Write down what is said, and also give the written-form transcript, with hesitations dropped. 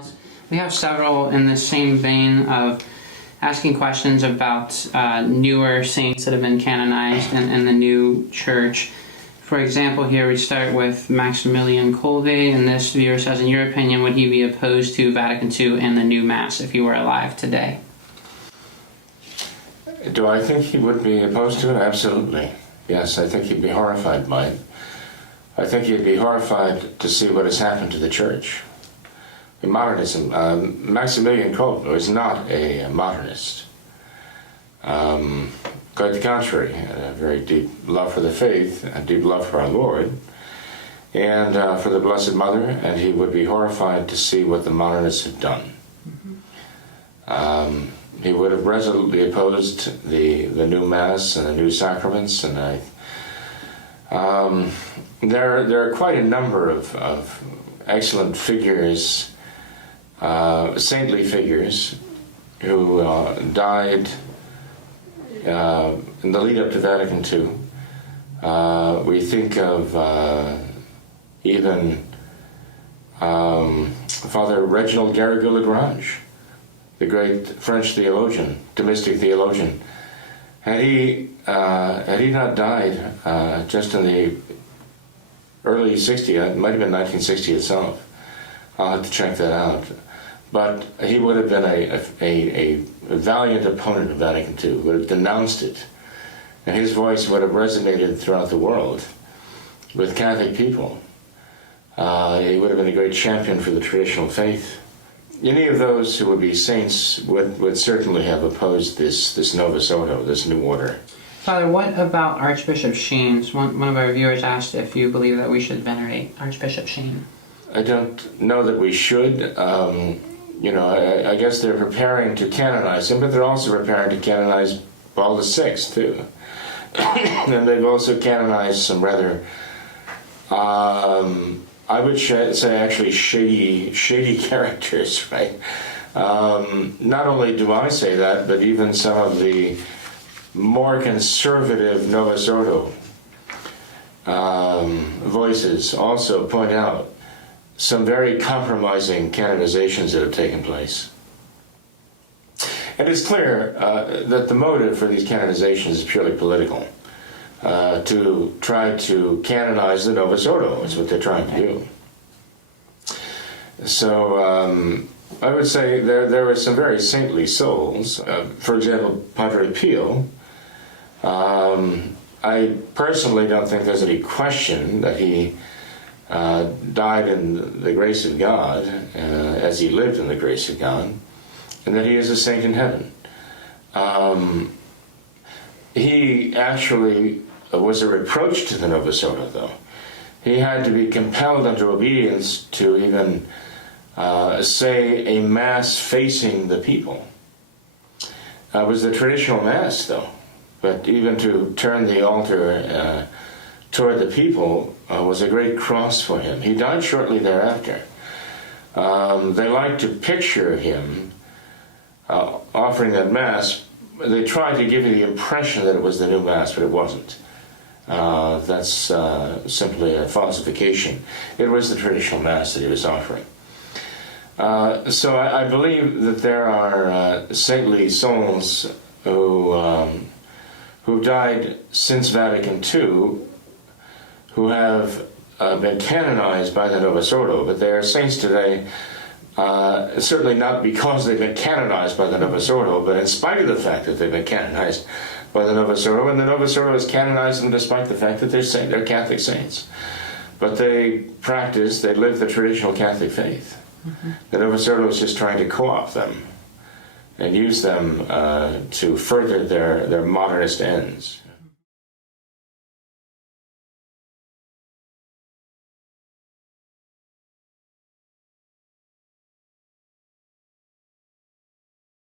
emails. We have several in the same vein of asking questions about newer saints that have been canonized in the new church. For example, here we start with Maximilian Kolbe, and this viewer says, in your opinion, would he be opposed to Vatican II and the new Mass if he were alive today? Do I think he would be opposed to it? Absolutely. Yes, I think he'd be horrified by it. I think he'd be horrified to see what has happened to the Church. In modernism, Maximilian Kolbe was not a modernist. Quite the contrary, a very deep love for the faith, a deep love for our Lord, and for the Blessed Mother, and he would be horrified to see what the modernists have done. He would have resolutely opposed the new Mass and the new sacraments, and there are quite a number of excellent figures, saintly figures, who died in the lead-up to Vatican II. We think of even Father Reginald Garrigou-Lagrange, the great French theologian, Thomistic theologian. Had he not died just in the early 60s, it might have been 1960 itself, I'll have to check that out, but he would have been a valiant opponent of Vatican II, would have denounced it, and his voice would have resonated throughout the world with Catholic people. He would have been a great champion for the traditional faith. Any of those who would be saints would certainly have opposed this Novus Ordo, this new order. Father, what about Archbishop Shane? One of our viewers asked if you believe that we should venerate Archbishop Shane. I don't know that we should. I guess they're preparing to canonize him, but they're also preparing to canonize Paul VI, too. And they've also canonized some rather, I would say actually shady characters, right? Not only do I say that, but even some of the more conservative Novus Ordo voices also point out some very compromising canonizations that have taken place. And it's clear that the motive for these canonizations is purely political. To try to canonize the Novus Ordo is what they're trying to do. So I would say there were some very saintly souls. For example, Padre Pio. I personally don't think there's any question that he died in the grace of God, as he lived in the grace of God, and that he is a saint in heaven. He actually was a reproach to the Novus Ordo, though. He had to be compelled under obedience to even say a Mass facing the people. It was the traditional Mass, though. But even to turn the altar toward the people was a great cross for him. He died shortly thereafter. They like to picture him offering that Mass. They tried to give you the impression that it was the new Mass, but it wasn't. That's simply a falsification. It was the traditional Mass that he was offering. So I believe that there are saintly souls who died since Vatican II, who have been canonized by the Novus Ordo, but they are saints today, certainly not because they've been canonized by the Novus Ordo, but in spite of the fact that they've been canonized by the Novus Ordo, and the Novus Ordo has canonized them despite the fact that they're Catholic saints. But they live the traditional Catholic faith. Mm-hmm. The Novus Ordo is just trying to co-opt them and use them to further their modernist ends.